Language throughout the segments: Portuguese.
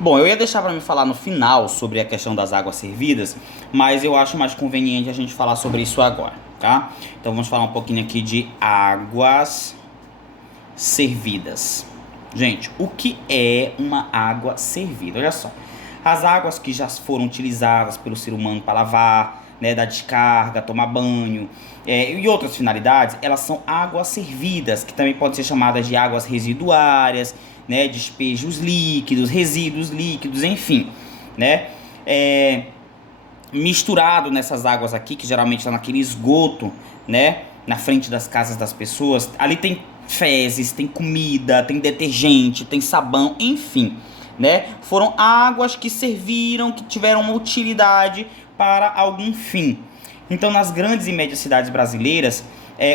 Bom, eu ia deixar para me falar no final sobre a questão das águas servidas, mas eu acho mais conveniente a gente falar sobre isso agora, tá? Então vamos falar um pouquinho aqui de águas servidas. Gente, o que é uma água servida? Olha só, as águas que já foram utilizadas pelo ser humano para lavar, né, dar descarga, tomar banho, e outras finalidades, elas são águas servidas, que também podem ser chamadas de águas residuárias, né, despejos líquidos, resíduos líquidos, enfim, né, misturado nessas águas aqui, que geralmente está naquele esgoto, né, na frente das casas das pessoas. Ali tem fezes, tem comida, tem detergente, tem sabão, enfim, né, foram águas que serviram, que tiveram uma utilidade para algum fim. Então, nas grandes e médias cidades brasileiras,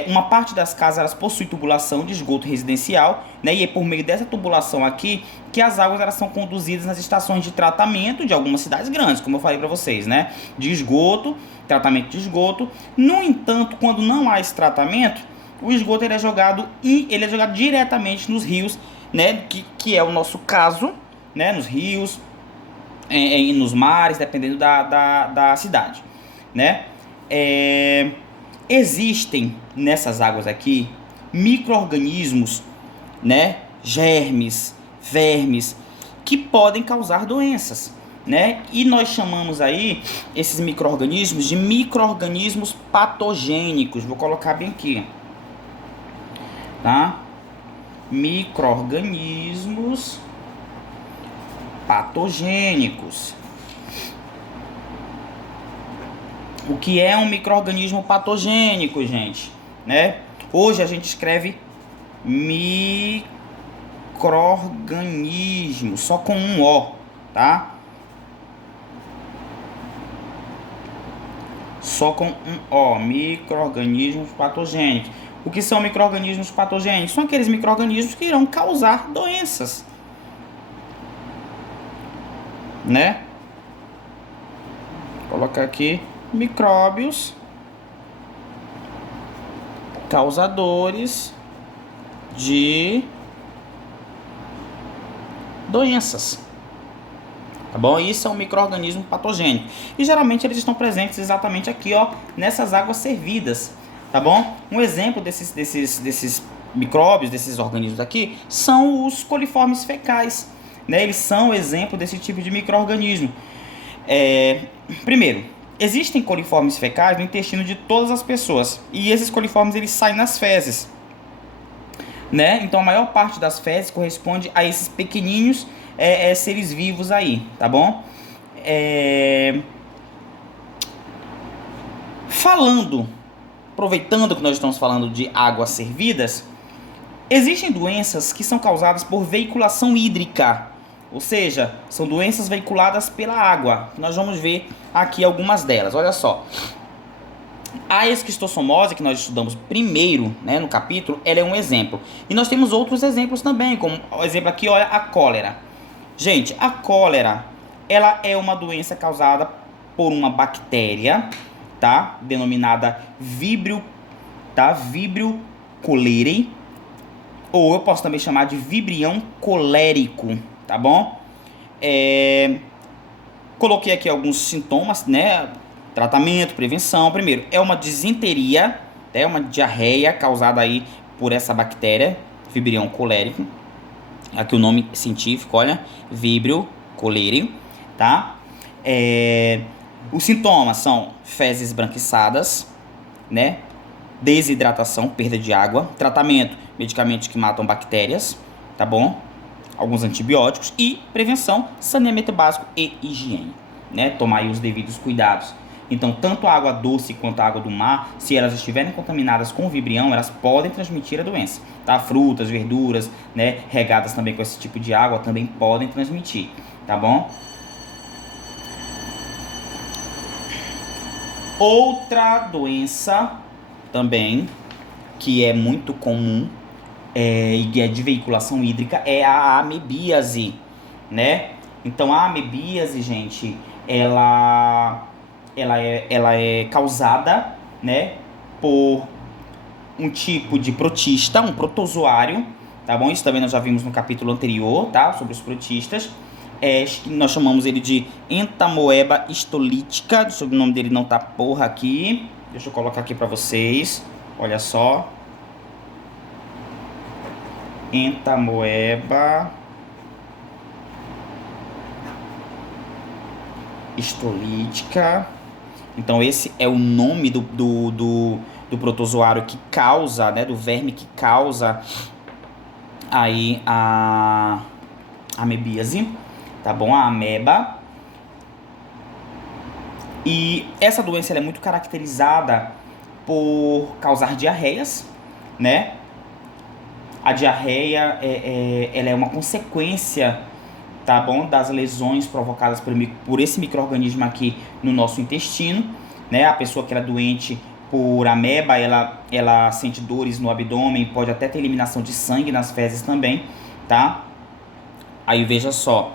uma parte das casas elas possuem tubulação de esgoto residencial, né? E é por meio dessa tubulação aqui que as águas elas são conduzidas nas estações de tratamento de algumas cidades grandes, como eu falei para vocês, né? De esgoto, tratamento de esgoto. No entanto, quando não há esse tratamento, o esgoto ele é jogado diretamente nos rios, né? Que é o nosso caso, né? Nos rios, nos mares, dependendo da cidade, né? Existem nessas águas aqui micro-organismos, né, germes, vermes, que podem causar doenças, né? E nós chamamos aí esses micro-organismos de micro-organismos patogênicos. Vou colocar bem aqui, tá? Micro-organismos patogênicos. O que é um micro-organismo patogênico, gente? Né? Hoje a gente escreve micro-organismo, só com um O, tá? Só com um O, micro-organismos patogênicos. O que são micro-organismos patogênicos? São aqueles micro-organismos que irão causar doenças, né? Vou colocar aqui micróbios causadores de doenças, tá bom? Isso é um micro-organismo patogênico e geralmente eles estão presentes exatamente aqui, ó, nessas águas servidas, tá bom? Um exemplo desses micróbios, desses organismos aqui, são os coliformes fecais, né? Eles são exemplo desse tipo de micro-organismo. Primeiro, existem coliformes fecais no intestino de todas as pessoas. E esses coliformes eles saem nas fezes, né? Então a maior parte das fezes corresponde a esses pequenininhos seres vivos aí, tá bom? Aproveitando que nós estamos falando de águas servidas, existem doenças que são causadas por veiculação hídrica. Ou seja, são doenças veiculadas pela água. Nós vamos ver aqui algumas delas. Olha só. A esquistossomose, que nós estudamos primeiro, né, no capítulo, ela é um exemplo. E nós temos outros exemplos também, como o exemplo aqui, olha, a cólera. Gente, a cólera, ela é uma doença causada por uma bactéria, tá? Denominada Vibrio cholerae. Ou eu posso também chamar de vibrião colérico, tá bom? Coloquei aqui alguns sintomas, né? Tratamento, prevenção. Primeiro, é uma disenteria, é uma diarreia causada aí por essa bactéria, vibrião colérico. Aqui o nome científico, olha, Vibrio cholerae, tá? Os sintomas são fezes branquiçadas, né? Desidratação, perda de água. Tratamento, medicamentos que matam bactérias, tá bom? Alguns antibióticos e prevenção, saneamento básico e higiene, né? Tomar aí os devidos cuidados. Então, tanto a água doce quanto a água do mar, se elas estiverem contaminadas com vibrião, elas podem transmitir a doença, tá? Frutas, verduras, né, regadas também com esse tipo de água também podem transmitir, tá bom? Outra doença também que é muito comum e é de veiculação hídrica é a amebíase, né? Então a amebíase, gente, ela é causada, né, por um tipo de protista, um protozoário, tá bom? Isso também nós já vimos no capítulo anterior, tá? Sobre os protistas. nós chamamos ele de Entamoeba stolítica. O sobrenome dele não tá porra aqui. Deixa eu colocar aqui para vocês. Olha só. Entamoeba stolítica. Então esse é o nome do protozoário que causa, né, do verme que causa aí a amebíase, tá bom? A ameba. E essa doença ela é muito caracterizada por causar diarreias, né? A diarreia ela é uma consequência, tá bom, das lesões provocadas por esse micro-organismo aqui no nosso intestino, né? A pessoa que era doente por ameba, ela sente dores no abdômen, pode até ter eliminação de sangue nas fezes também, tá? Aí veja só,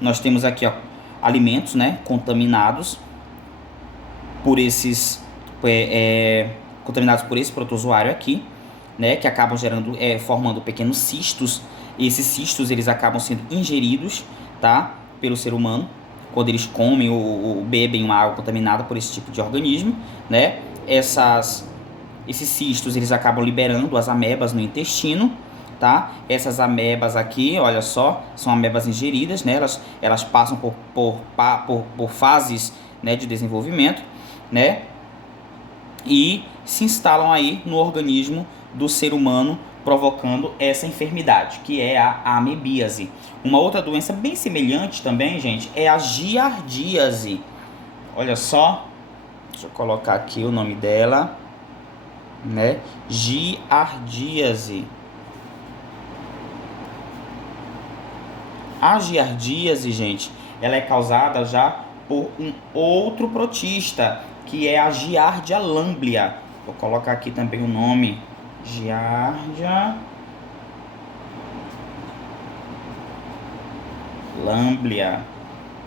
nós temos aqui, ó, alimentos, né, contaminados por esses, contaminados por esse protozoário aqui, né, que acabam gerando, formando pequenos cistos. E esses cistos eles acabam sendo ingeridos, tá, pelo ser humano quando eles comem ou bebem uma água contaminada por esse tipo de organismo, né? Esses cistos eles acabam liberando as amebas no intestino, tá? Essas amebas aqui, olha só, são amebas ingeridas, né? Elas passam por fases, né, de desenvolvimento, né? E se instalam aí no organismo do ser humano, provocando essa enfermidade, que é a amebíase. Uma outra doença bem semelhante também, gente, é a giardíase. Olha só, deixa eu colocar aqui o nome dela, né? Giardíase. A giardíase, gente, ela é causada já por um outro protista, que é a Giardia lamblia. Vou colocar aqui também o nome, Giardia lamblia,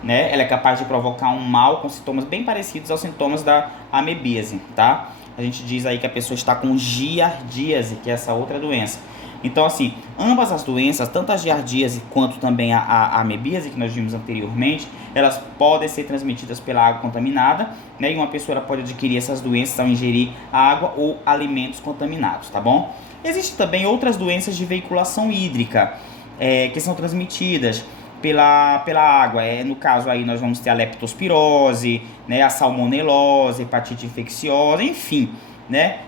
né? Ela é capaz de provocar um mal com sintomas bem parecidos aos sintomas da amebíase, tá? A gente diz aí que a pessoa está com giardíase, que é essa outra doença. Então, assim, ambas as doenças, tanto a giardíase quanto também a amebíase, que nós vimos anteriormente, elas podem ser transmitidas pela água contaminada, né? E uma pessoa pode adquirir essas doenças ao ingerir água ou alimentos contaminados, tá bom? Existem também outras doenças de veiculação hídrica, que são transmitidas pela água. No caso aí nós vamos ter a leptospirose, né? A salmonelose, hepatite infecciosa, enfim, né?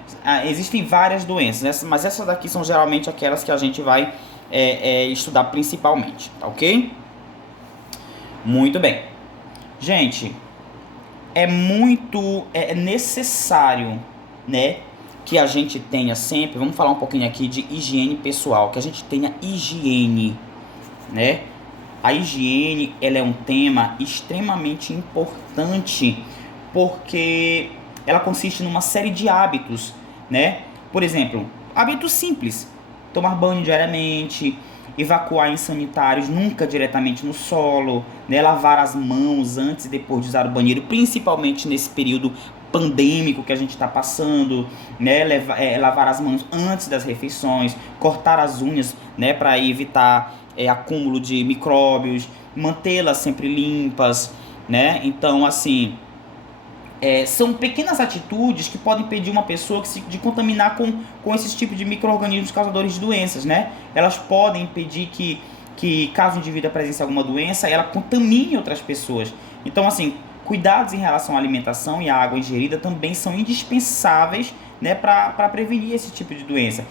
Existem várias doenças, né? Mas essas daqui são geralmente aquelas que a gente vai estudar principalmente, tá ok? Muito bem. Gente, é necessário, né, que a gente tenha sempre, vamos falar um pouquinho aqui de higiene pessoal, que a gente tenha higiene, né? A higiene, ela é um tema extremamente importante, porque ela consiste numa série de hábitos, né? Por exemplo, hábitos simples: tomar banho diariamente, evacuar em sanitários, nunca diretamente no solo, né? Lavar as mãos antes e depois de usar o banheiro, principalmente nesse período pandêmico que a gente está passando, né? Lavar as mãos antes das refeições, cortar as unhas, né, para evitar acúmulo de micróbios, mantê-las sempre limpas, né? Então, assim, são pequenas atitudes que podem impedir uma pessoa de contaminar com esses tipos de micro-organismos causadores de doenças, né? Elas podem impedir que caso o indivíduo apresente alguma doença, ela contamine outras pessoas. Então, assim, cuidados em relação à alimentação e à água ingerida também são indispensáveis, né, para prevenir esse tipo de doença.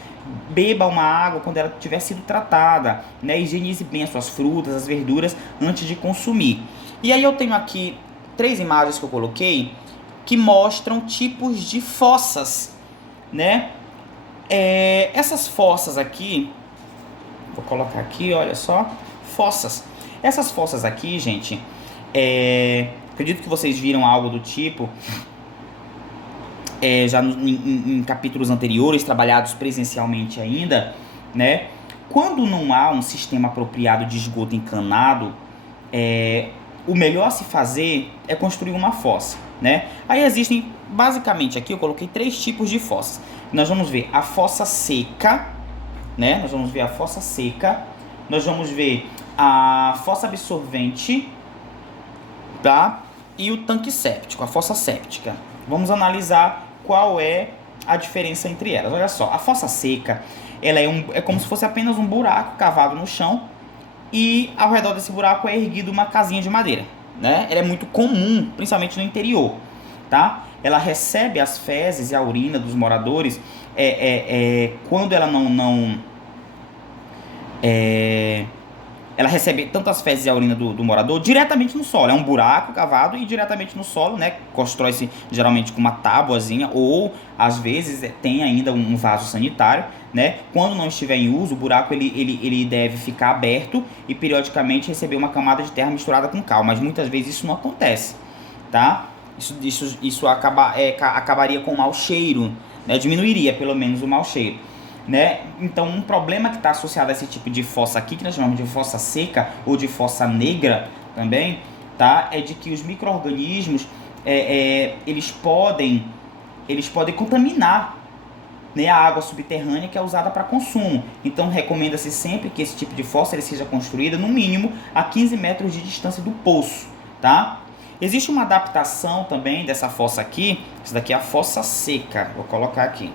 Beba uma água quando ela tiver sido tratada, né? Higienize bem as suas frutas, as verduras antes de consumir. E aí eu tenho aqui 3 imagens que eu coloquei que mostram tipos de fossas, né? Essas fossas aqui, vou colocar aqui, olha só, fossas. Essas fossas aqui, gente, acredito que vocês viram algo do tipo já em capítulos anteriores, trabalhados presencialmente ainda, né? Quando não há um sistema apropriado de esgoto encanado, o melhor a se fazer é construir uma fossa, né? Aí existem, basicamente aqui eu coloquei 3 tipos de fossas. Nós vamos ver a fossa seca, né? Nós vamos ver a fossa absorvente, tá? E o tanque séptico, a fossa séptica. Vamos analisar qual é a diferença entre elas. Olha só, a fossa seca, ela é como se fosse apenas um buraco cavado no chão e ao redor desse buraco é erguido uma casinha de madeira, né? Ela é muito comum, principalmente no interior, tá? Ela recebe as fezes e a urina dos moradores quando ela ela recebe tanto as fezes e a urina do morador diretamente no solo. É um buraco cavado e diretamente no solo, né? Constrói-se geralmente com uma tábuazinha ou, às vezes, tem ainda um vaso sanitário, né? Quando não estiver em uso, o buraco ele deve ficar aberto e periodicamente receber uma camada de terra misturada com cal. Mas muitas vezes isso não acontece, tá? Isso acabaria com o mau cheiro, né? Diminuiria, pelo menos, o mau cheiro, né? Então, um problema que está associado a esse tipo de fossa aqui, que nós chamamos de fossa seca ou de fossa negra também, tá? É de que os micro-organismos eles podem contaminar, né, a água subterrânea que é usada para consumo. Então, recomenda-se sempre que esse tipo de fossa ele seja construída no mínimo a 15 metros de distância do poço, tá? Existe uma adaptação também dessa fossa aqui. Essa daqui é a fossa seca. Vou colocar aqui,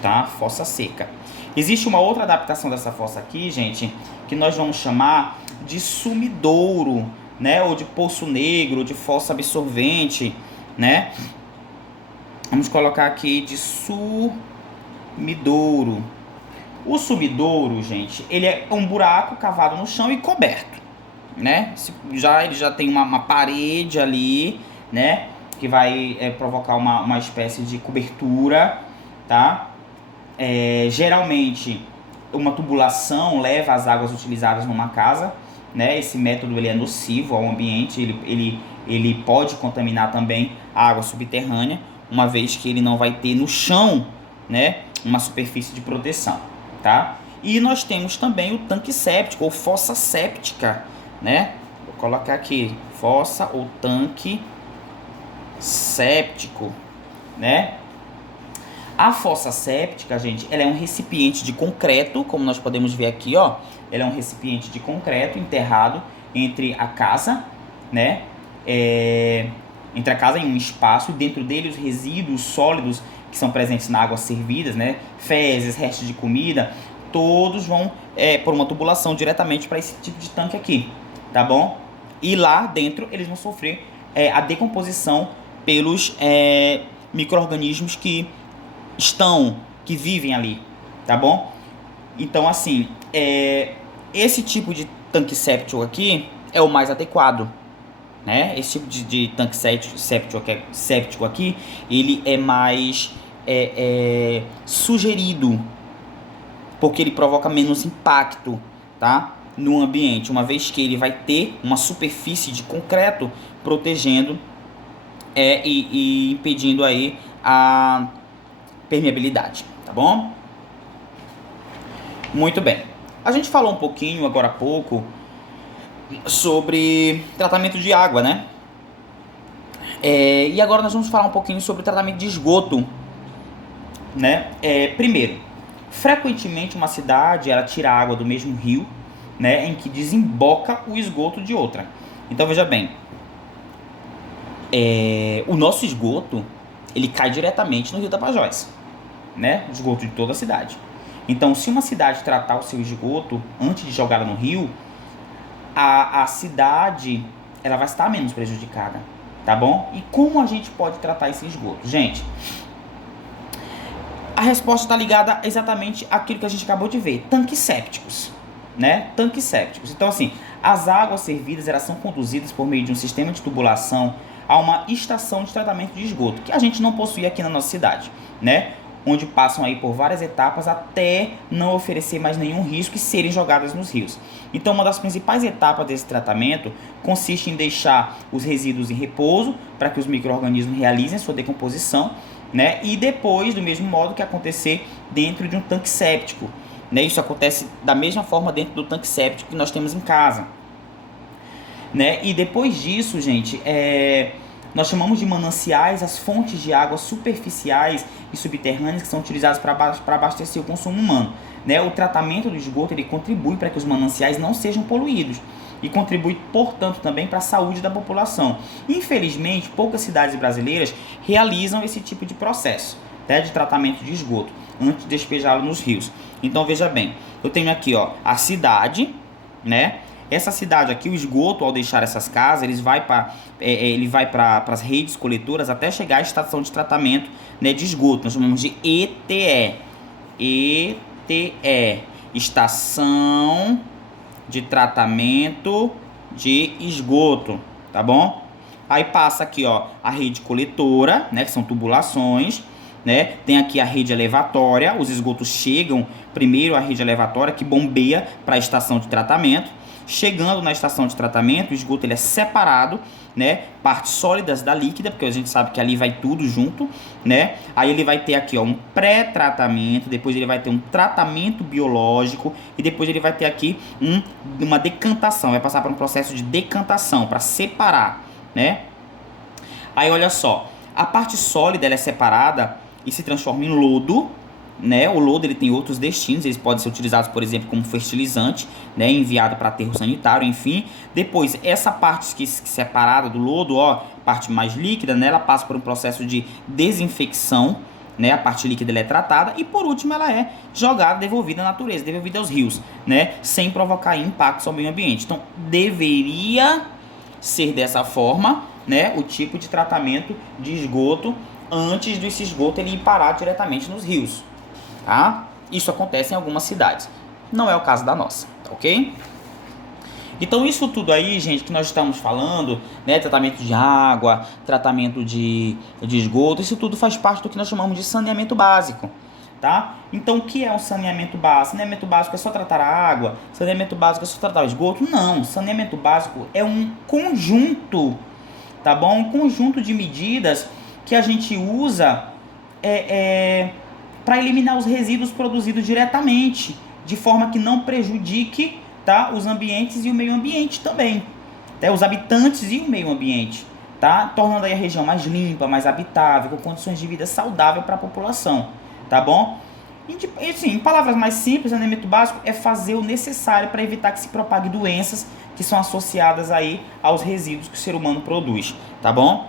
tá? Fossa seca. Existe uma outra adaptação dessa fossa aqui, gente, que nós vamos chamar de sumidouro, né? Ou de poço negro, ou de fossa absorvente, né? Vamos colocar aqui de sumidouro. O sumidouro, gente, ele é um buraco cavado no chão e coberto, né? Ele já tem uma parede ali, né? Que vai provocar uma espécie de cobertura, tá? Geralmente uma tubulação leva as águas utilizáveis numa casa, né? Esse método ele é nocivo ao ambiente, ele pode contaminar também a água subterrânea, uma vez que ele não vai ter no chão, né, uma superfície de proteção, tá? E nós temos também o tanque séptico ou fossa séptica, né? Vou colocar aqui, fossa ou tanque séptico, né? A fossa séptica, gente, ela é um recipiente de concreto, como nós podemos ver aqui, ó. Ela é um recipiente de concreto enterrado entre a casa, né? Entre a casa em um espaço, e dentro dele os resíduos sólidos que são presentes na água servidas, né? Fezes, restos de comida, todos vão por uma tubulação diretamente para esse tipo de tanque aqui, tá bom? E lá dentro eles vão sofrer a decomposição pelos micro-organismos que vivem ali, tá bom? Então, assim, esse tipo de tanque séptico aqui é o mais adequado, né? Esse tipo de tanque séptico aqui, ele é mais sugerido, porque ele provoca menos impacto, tá? No ambiente, uma vez que ele vai ter uma superfície de concreto protegendo e impedindo aí a permeabilidade, tá bom? Muito bem. A gente falou um pouquinho agora há pouco sobre tratamento de água, né? E agora nós vamos falar um pouquinho sobre o tratamento de esgoto, né? Primeiro, frequentemente uma cidade ela tira água do mesmo rio, né, em que desemboca o esgoto de outra. Então veja bem, o nosso esgoto ele cai diretamente no Rio Tapajós, né? Esgoto de toda a cidade. Então, se uma cidade tratar o seu esgoto antes de jogá-lo no rio, a cidade ela vai estar menos prejudicada, tá bom? E como a gente pode tratar esse esgoto? Gente, a resposta está ligada exatamente àquilo que a gente acabou de ver, tanques sépticos, né? Tanques sépticos. Então, assim, as águas servidas elas são conduzidas por meio de um sistema de tubulação a uma estação de tratamento de esgoto, que a gente não possui aqui na nossa cidade, né? Onde passam aí por várias etapas até não oferecer mais nenhum risco e serem jogadas nos rios. Então, uma das principais etapas desse tratamento consiste em deixar os resíduos em repouso para que os micro-organismos realizem sua decomposição, né? E depois, do mesmo modo que acontecer dentro de um tanque séptico, né? Isso acontece da mesma forma dentro do tanque séptico que nós temos em casa, né? E depois disso, gente, nós chamamos de mananciais as fontes de água superficiais e subterrâneas que são utilizados para abastecer o consumo humano. Né? O tratamento do esgoto ele contribui para que os mananciais não sejam poluídos e contribui, portanto, também para a saúde da população. Infelizmente, poucas cidades brasileiras realizam esse tipo de processo, né, de tratamento de esgoto antes de despejá-lo nos rios. Então, veja bem, eu tenho aqui a cidade, né? Essa cidade aqui, o esgoto, ao deixar essas casas, ele vai para as redes coletoras até chegar à estação de tratamento, né, de esgoto. Nós chamamos de ETE. ETE, Estação de Tratamento de Esgoto, tá bom? Aí passa aqui, a rede coletora, né, que são tubulações, né? Tem aqui a rede elevatória, os esgotos chegam primeiro à rede elevatória que bombeia para a estação de tratamento. Chegando na estação de tratamento, o esgoto ele é separado, né? Partes sólidas da líquida, porque a gente sabe que ali vai tudo junto, né? Aí ele vai ter aqui um pré-tratamento, depois ele vai ter um tratamento biológico e depois ele vai ter aqui uma decantação, vai passar por um processo de decantação para separar, né? Aí olha só, a parte sólida ela é separada e se transforma em lodo, né? O lodo ele tem outros destinos, eles podem ser utilizados, por exemplo, como fertilizante, né? Enviado para aterro sanitário, enfim. Depois, essa parte que separada do lodo, parte mais líquida, né? Ela passa por um processo de desinfecção, né? A parte líquida ela é tratada e, por último, ela é jogada, devolvida à natureza, devolvida aos rios, né? Sem provocar impactos ao meio ambiente. Então, deveria ser dessa forma, né? O tipo de tratamento de esgoto antes desse esgoto ele ir parar diretamente nos rios. Tá? Isso acontece em algumas cidades. Não é o caso da nossa, tá ok? Então isso tudo aí, gente, que nós estamos falando, né? Tratamento de água, tratamento de esgoto, isso tudo faz parte do que nós chamamos de saneamento básico, tá? Então o que é um saneamento básico? Saneamento básico é só tratar a água? Saneamento básico é só tratar o esgoto? Não, saneamento básico é um conjunto, tá bom? Um conjunto de medidas que a gente usa para eliminar os resíduos produzidos diretamente, de forma que não prejudique, tá, os ambientes e o meio ambiente também, tá, os habitantes e o meio ambiente, tá, tornando aí a região mais limpa, mais habitável, com condições de vida saudável para a população, tá bom? E assim, em palavras mais simples, o saneamento básico é fazer o necessário para evitar que se propague doenças que são associadas aí aos resíduos que o ser humano produz, tá bom?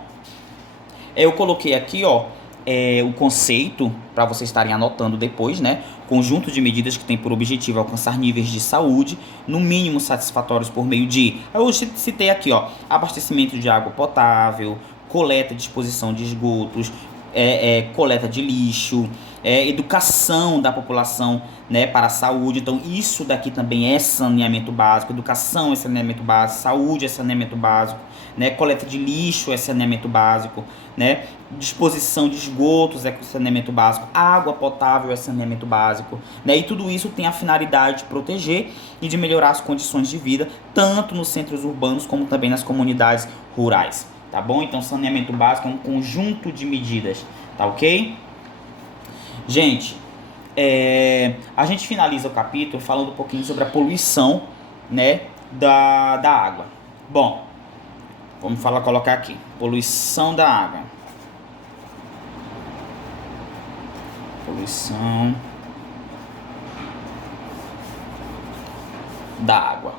Eu coloquei aqui, o conceito, para vocês estarem anotando depois, né? Conjunto de medidas que tem por objetivo alcançar níveis de saúde, no mínimo satisfatórios por meio de... Eu citei aqui, abastecimento de água potável, coleta e disposição de esgotos, coleta de lixo, educação da população, né, para a saúde. Então isso daqui também é saneamento básico. Educação é saneamento básico, saúde é saneamento básico, né, coleta de lixo é saneamento básico, né, disposição de esgotos é saneamento básico, água potável é saneamento básico, né, e tudo isso tem a finalidade de proteger e de melhorar as condições de vida, tanto nos centros urbanos como também nas comunidades rurais, tá bom? Então saneamento básico é um conjunto de medidas, tá ok? Gente, a gente finaliza o capítulo falando um pouquinho sobre a poluição, né, da água. Bom, vamos colocar aqui, poluição da água. Poluição da água.